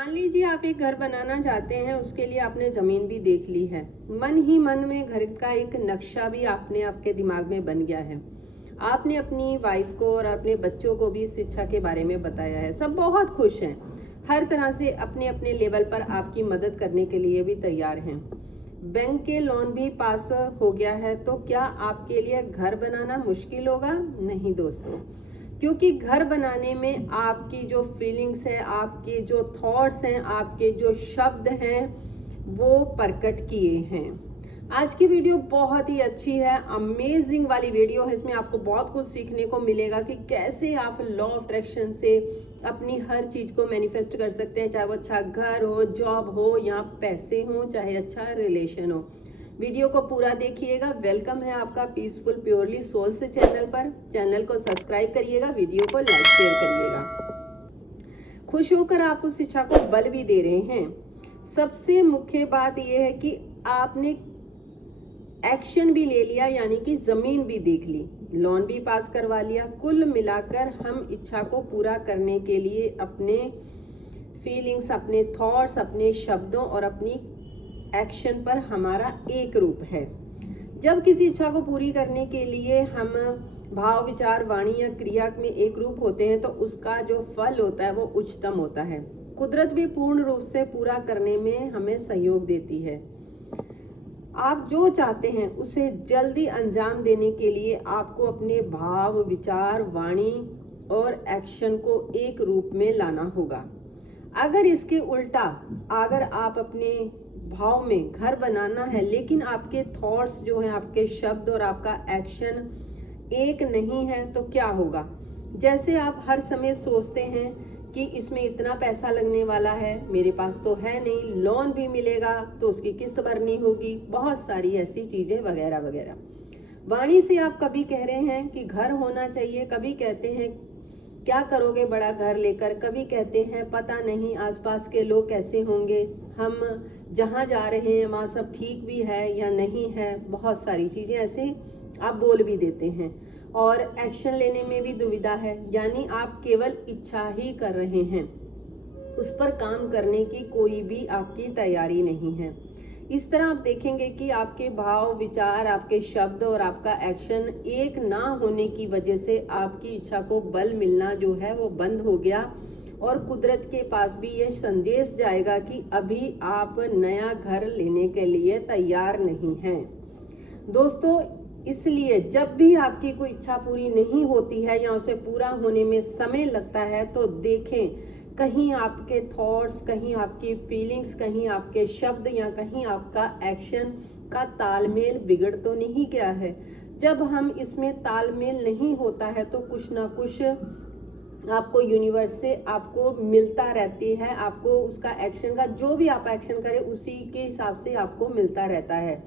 मान लीजिए आप एक घर बनाना चाहते हैं, उसके लिए आपने जमीन भी देख ली है। मन ही मन में घर का एक नक्शा भी आपके दिमाग में बन गया है। आपने अपनी वाइफ को और अपने बच्चों को भी इस शिक्षा के बारे में बताया है। सब बहुत खुश हैं, हर तरह से अपने अपने लेवल पर आपकी मदद करने के लिए भी तैयार हैं। बैंक के लोन भी पास हो गया है, तो क्या आपके लिए घर बनाना मुश्किल होगा? नहीं दोस्तों, क्योंकि घर बनाने में आपकी जो फीलिंग्स है, आपके जो थॉट्स हैं, आपके जो शब्द हैं, वो प्रकट किए हैं। आज की वीडियो बहुत ही अच्छी है, अमेजिंग वाली वीडियो है। इसमें आपको बहुत कुछ सीखने को मिलेगा कि कैसे आप लॉ ऑफ अट्रैक्शन से अपनी हर चीज को मैनिफेस्ट कर सकते हैं, चाहे वो अच्छा घर हो, जॉब हो या पैसे हो, चाहे अच्छा रिलेशन हो। वीडियो को पूरा देखिएगा। वेलकम है आपका पीसफुल प्योरली सोल से चैनल पर। चैनल को सब्सक्राइब करिएगा, वीडियो को लाइक शेयर करिएगा। खुश होकर आप उस शिक्षा को बल भी दे रहे हैं। सबसे मुख्य बात यह है कि आपने एक्शन भी ले लिया, यानी कि जमीन भी देख ली, लोन भी पास करवा लिया। कुल मिलाकर हम इच्छा को पूरा करने के लिए अपने फीलिंग्स, अपने थॉट्स, अपने शब्दों और अपनी एक्शन पर हमारा एक रूप है। जब किसी इच्छा को पूरी करने के लिए हम भाव, विचार, वाणी या क्रिया में एक रूप होते हैं, तो उसका जो फल होता है वो उच्चतम होता है। कुदरत भी पूर्ण रूप से पूरा करने में हमें सहयोग देती है। आप जो चाहते हैं उसे जल्दी अंजाम देने के लिए आपको अपने भाव, विचार, वाणी और एक्शन को एक रूप में लाना होगा। अगर इसके उल्टा, अगर आप अपने भाव में घर बनाना है, लेकिन आपके थॉट्स जो हैं, आपके शब्द और आपका एक्शन एक नहीं है, तो क्या होगा? जैसे आप हर समय सोचते हैं कि इसमें इतना पैसा लगने वाला है, मेरे पास तो है नहीं, लोन भी मिलेगा तो उसकी किस्त भरनी होगी, बहुत सारी ऐसी चीजें वगैरह वगैरह। वाणी से आप कभी कह रहे हैं कि घर होना चाहिए, कभी कहते हैं क्या करोगे बड़ा घर लेकर, कभी कहते हैं पता नहीं आसपास के लोग कैसे होंगे, हम जहाँ जा रहे हैं वहाँ सब ठीक भी है या नहीं है। बहुत सारी चीजें ऐसे आप बोल भी देते हैं और एक्शन लेने में भी दुविधा है, यानी आप केवल इच्छा ही कर रहे हैं, उस पर काम करने की कोई भी आपकी तैयारी नहीं है। इस तरह आप देखेंगे कि आपके भाव, विचार, आपके शब्द और आपका एक्शन एक ना होने की वजह से आपकी इच्छा को बल मिलना जो है वो बंद हो गया, और कुदरत के पास भी ये संदेश जाएगा कि अभी आप नया घर लेने के लिए तैयार नहीं हैं। दोस्तों, इसलिए जब भी आपकी कोई इच्छा पूरी नहीं होती है या उसे पूरा होने में समय लगता है, तो देखें कहीं आपके थॉट्स, कहीं आपकी फीलिंग्स, कहीं आपके शब्द या कहीं आपका एक्शन का तालमेल बिगड़ तो नहीं गया है। जब हम इसमें तालमेल नहीं होता है तो कुछ ना कुछ आपको यूनिवर्स से आपको मिलता रहती है, आपको उसका एक्शन का, जो भी आप एक्शन करें उसी के हिसाब से आपको मिलता रहता है।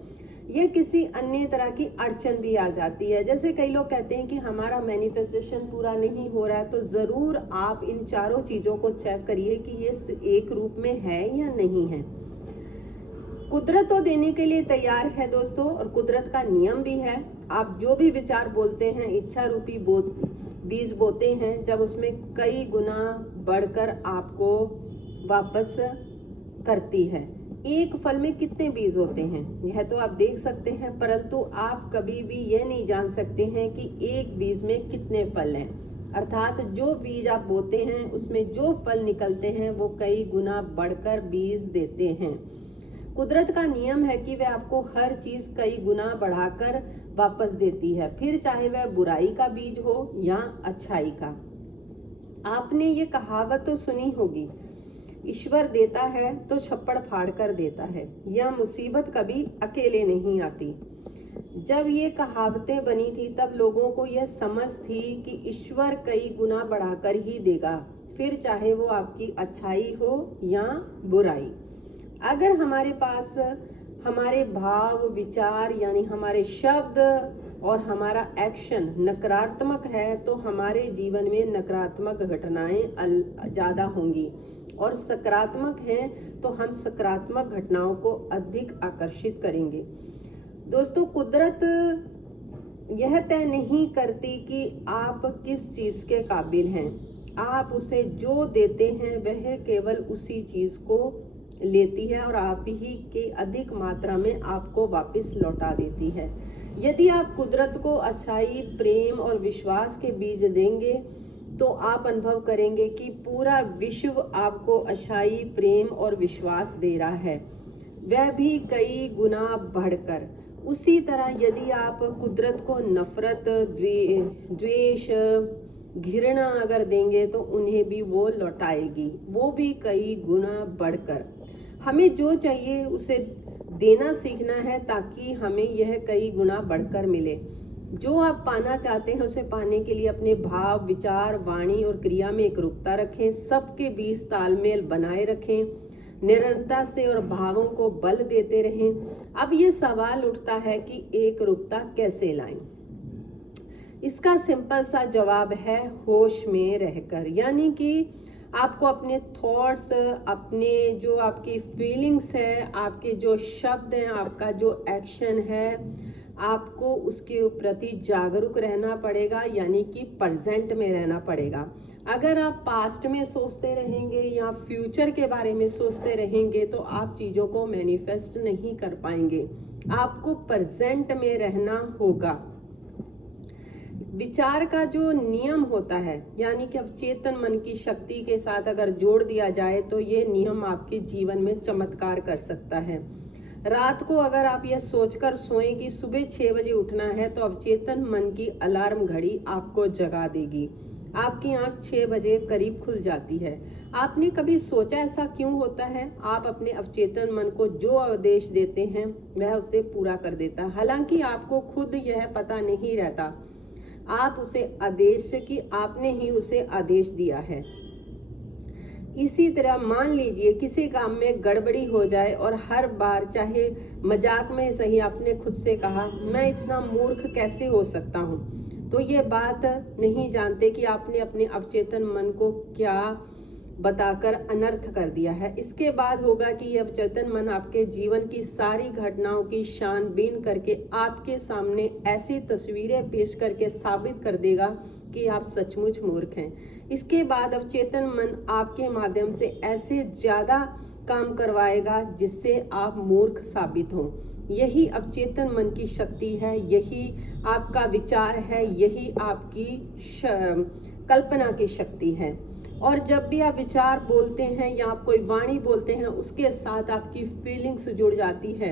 ये किसी अन्य तरह की अड़चन भी आ जाती है। जैसे कई लोग कहते हैं कि हमारा मैनिफेस्टेशन पूरा नहीं हो रहा है, तो जरूर आप इन चारों चीजों को चेक करिए कि ये एक रूप में है या नहीं है। कुदरत तो देने के लिए तैयार है दोस्तों, और कुदरत का नियम भी है। आप जो भी विचार बोलते हैं, इच्छा रूपी बीज बोते हैं, जब उसमें कई गुना बढ़कर आपको वापस करती है। एक फल में कितने बीज होते हैं यह तो आप देख सकते हैं, परंतु आप कभी भी यह नहीं जान सकते हैं कि एक बीज में कितने फल हैं। अर्थात जो बीज आप बोते हैं उसमें जो फल निकलते हैं वो कई गुना बढ़कर बीज देते हैं। कुदरत का नियम है कि वह आपको हर चीज कई गुना बढ़ाकर वापस देती है, फिर चाहे वह बुराई का बीज हो या अच्छाई का। आपने ये कहावत तो सुनी होगी, ईश्वर देता है तो छप्पड़ फाड़ कर देता है, यह मुसीबत कभी अकेले नहीं आती। जब ये कहावतें बनी थी तब लोगों को यह समझ थी कि ईश्वर कई गुना बढ़ाकर ही देगा, फिर चाहे वो आपकी अच्छाई हो या बुराई। अगर हमारे पास हमारे भाव, विचार यानी हमारे शब्द और हमारा एक्शन नकारात्मक है, तो हमारे जीवन में नकारात्मक घटनाएं ज्यादा होंगी, और सकारात्मक हैं तो हम सकारात्मक घटनाओं को अधिक आकर्षित करेंगे। दोस्तों, कुदरत यह तय नहीं करती कि आप किस चीज के काबिल हैं, आप उसे जो देते हैं वह केवल उसी चीज को लेती है और आप ही की अधिक मात्रा में आपको वापस लौटा देती है। यदि आप कुदरत को अच्छाई, प्रेम और विश्वास के बीज देंगे तो आप अनुभव करेंगे कि पूरा विश्व आपको अच्छाई, प्रेम और विश्वास दे रहा है, वह भी कई गुना बढ़कर। उसी तरह यदि आप कुदरत को नफरत, द्वेष, घृणा अगर देंगे तो उन्हें भी वो लौटाएगी, वो भी कई गुना बढ़कर। हमें जो चाहिए उसे देना सीखना है ताकि हमें यह कई गुना बढ़कर मिले। जो आप पाना चाहते हैं उसे पाने के लिए अपने भाव, विचार, वाणी और क्रिया में एकरूपता रखें। सबके बीच तालमेल बनाए रखें, निरंतरता से और भावों को बल देते रहें। अब ये सवाल उठता है कि एकरूपता कैसे लाएं? इसका सिंपल सा जवाब है होश में रहकर। यानी कि आपको अपने थॉट्स, अपने जो आपकी फीलिंग्स है, आपके जो शब्द हैं, आपका जो एक्शन है, आपको उसके प्रति जागरूक रहना पड़ेगा, यानी कि प्रेजेंट में रहना पड़ेगा। अगर आप पास्ट में सोचते रहेंगे या फ्यूचर के बारे में सोचते रहेंगे तो आप चीज़ों को मैनिफेस्ट नहीं कर पाएंगे। आपको प्रेजेंट में रहना होगा। विचार का जो नियम होता है, यानी कि अवचेतन मन की शक्ति के साथ अगर जोड़ दिया जाए तो ये नियम आपके जीवन में चमत्कार कर सकता है। रात को अगर आप यह सोचकर सोएं कि सुबह 6 बजे उठना है तो अवचेतन मन की अलार्म घड़ी आपको जगा देगी। आपकी आंख 6 बजे करीब खुल जाती है। आपने कभी सोचा ऐसा क्यों होता है? आप अपने अवचेतन मन को जो आदेश देते हैं वह उसे पूरा कर देता है। हालांकि आपको खुद यह पता नहीं रहता, आप उसे आदेश कि आपने ही उसे आदेश दिया है। इसी तरह मान लीजिए किसी काम में गड़बड़ी हो जाए और हर बार चाहे मजाक में सही आपने खुद से कहा, मैं इतना मूर्ख कैसे हो सकता हूँ, तो ये बात नहीं जानते कि आपने अपने अवचेतन मन को क्या बताकर अनर्थ कर दिया है। इसके बाद होगा कि यह अवचेतन मन आपके जीवन की सारी घटनाओं की छानबीन करके आपके सामने ऐसी तस्वीरें पेश करके साबित कर देगा कि आप सचमुच मूर्ख हैं। इसके बाद अवचेतन मन आपके माध्यम से ऐसे ज्यादा काम करवाएगा जिससे आप मूर्ख साबित हों। यही अवचेतन मन की शक्ति है, यही आपका विचार है, यही आपकी कल्पना की शक्ति है। और जब भी आप विचार बोलते हैं या आप कोई वाणी बोलते हैं, उसके साथ आपकी फीलिंग्स जुड़ जाती है।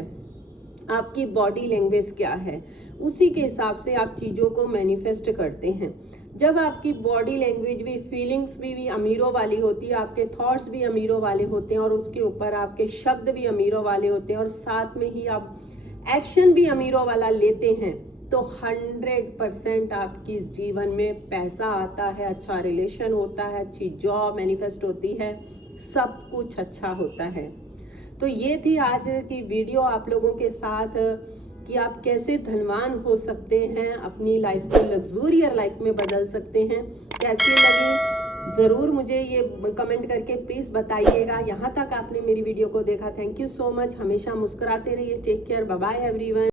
आपकी बॉडी लैंग्वेज क्या है, उसी के हिसाब से आप चीज़ों को मैनिफेस्ट करते हैं। जब आपकी बॉडी लैंग्वेज भी, फीलिंग्स भी अमीरों वाली होती है, आपके थॉट्स भी अमीरों वाले होते हैं और उसके ऊपर आपके शब्द भी अमीरों वाले होते हैं और साथ में ही आप एक्शन भी अमीरों वाला लेते हैं, तो 100% आपकी जीवन में पैसा आता है, अच्छा रिलेशन होता है, अच्छी जॉब मैनिफेस्ट होती है, सब कुछ अच्छा होता है। तो ये थी आज की वीडियो आप लोगों के साथ कि आप कैसे धनवान हो सकते हैं, अपनी लाइफ को लग्जूरियस लाइफ में बदल सकते हैं। कैसी लगी ज़रूर मुझे ये कमेंट करके प्लीज़ बताइएगा। यहाँ तक आपने मेरी वीडियो को देखा, थैंक यू सो मच। हमेशा मुस्कुराते रहिए। Take care, bye bye everyone.